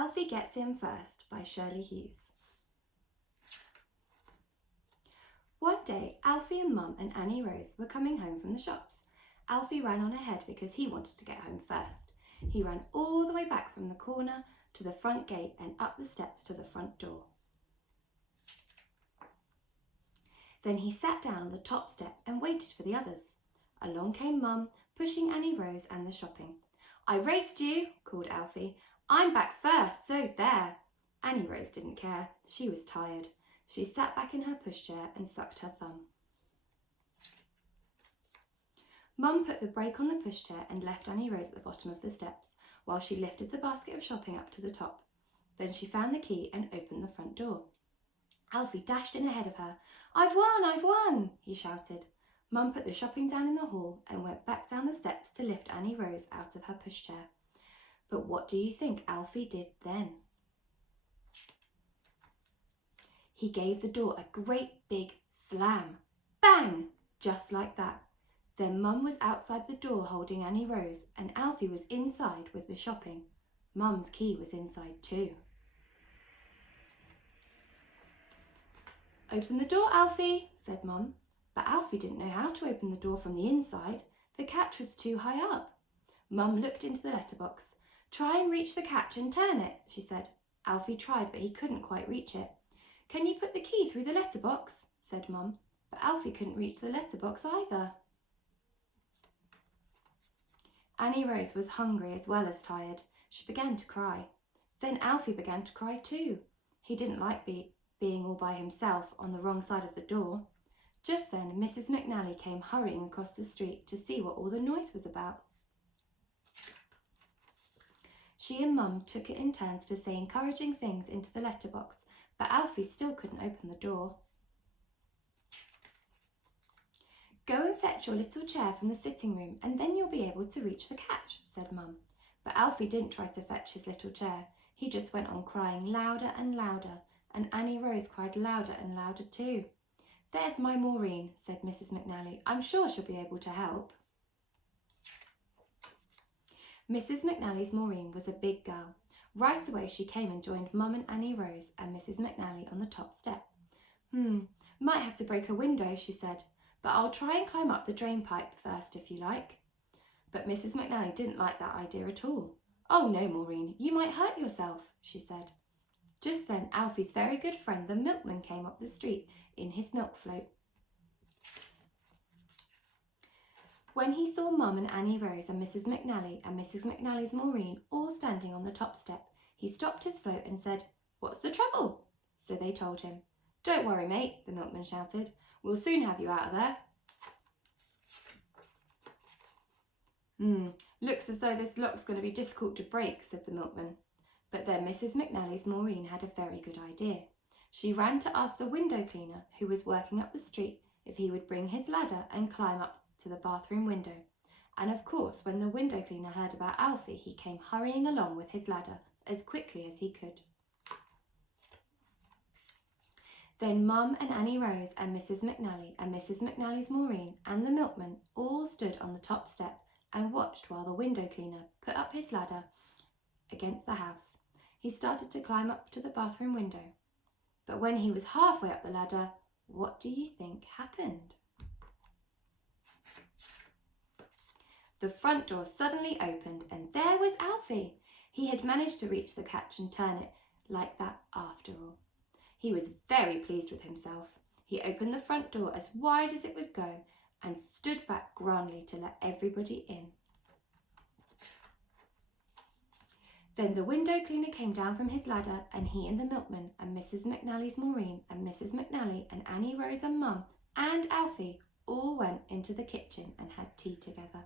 Alfie Gets In First by Shirley Hughes. One day, Alfie and Mum and Annie Rose were coming home from the shops. Alfie ran on ahead because he wanted to get home first. He ran all the way back from the corner to the front gate and up the steps to the front door. Then he sat down on the top step and waited for the others. Along came Mum, pushing Annie Rose and the shopping. "I raced you," called Alfie. "I'm back first, so there." Annie Rose didn't care. She was tired. She sat back in her pushchair and sucked her thumb. Mum put the brake on the pushchair and left Annie Rose at the bottom of the steps while she lifted the basket of shopping up to the top. Then she found the key and opened the front door. Alfie dashed in ahead of her. "I've won! I've won!" he shouted. Mum put the shopping down in the hall and went back down the steps to lift Annie Rose out of her pushchair. But what do you think Alfie did then? He gave the door a great big slam. Bang! Just like that. Then Mum was outside the door holding Annie Rose and Alfie was inside with the shopping. Mum's key was inside too. "Open the door, Alfie," said Mum. But Alfie didn't know how to open the door from the inside. The catch was too high up. Mum looked into the letterbox. "Try and reach the catch and turn it," she said. Alfie tried, but he couldn't quite reach it. "Can you put the key through the letterbox?" said Mum. But Alfie couldn't reach the letterbox either. Annie Rose was hungry as well as tired. She began to cry. Then Alfie began to cry too. He didn't like being all by himself on the wrong side of the door. Just then Mrs. McNally came hurrying across the street to see what all the noise was about. She and Mum took it in turns to say encouraging things into the letterbox, but Alfie still couldn't open the door. "Go and fetch your little chair from the sitting room and then you'll be able to reach the catch," said Mum. But Alfie didn't try to fetch his little chair. He just went on crying louder and louder, and Annie Rose cried louder and louder too. "There's my Maureen," said Mrs. McNally. "I'm sure she'll be able to help." Mrs. McNally's Maureen was a big girl. Right away she came and joined Mum and Annie Rose and Mrs. McNally on the top step. Might have to break a window," she said, "but I'll try and climb up the drain pipe first if you like." But Mrs. McNally didn't like that idea at all. "Oh no, Maureen, you might hurt yourself," she said. Just then Alfie's very good friend the milkman came up the street in his milk float. When he saw Mum and Annie Rose and Mrs. McNally's Maureen all standing on the top step, he stopped his float and said, "What's the trouble?" So they told him. "Don't worry, mate," the milkman shouted. "We'll soon have you out of there." Looks as though this lock's going to be difficult to break," said the milkman. But then Mrs. McNally's Maureen had a very good idea. She ran to ask the window cleaner, who was working up the street, if he would bring his ladder and climb up to the bathroom window. And of course, when the window cleaner heard about Alfie, he came hurrying along with his ladder as quickly as he could. Then Mum and Annie Rose and Mrs. McNally's Maureen and the milkman all stood on the top step and watched while the window cleaner put up his ladder against the house. He started to climb up to the bathroom window. But when he was halfway up the ladder, what do you think happened? The front door suddenly opened and there was Alfie. He had managed to reach the catch and turn it like that after all. He was very pleased with himself. He opened the front door as wide as it would go and stood back grandly to let everybody in. Then the window cleaner came down from his ladder and he and the milkman and Mrs. McNally's Maureen and Mrs. McNally and Annie Rose and Mum and Alfie all went into the kitchen and had tea together.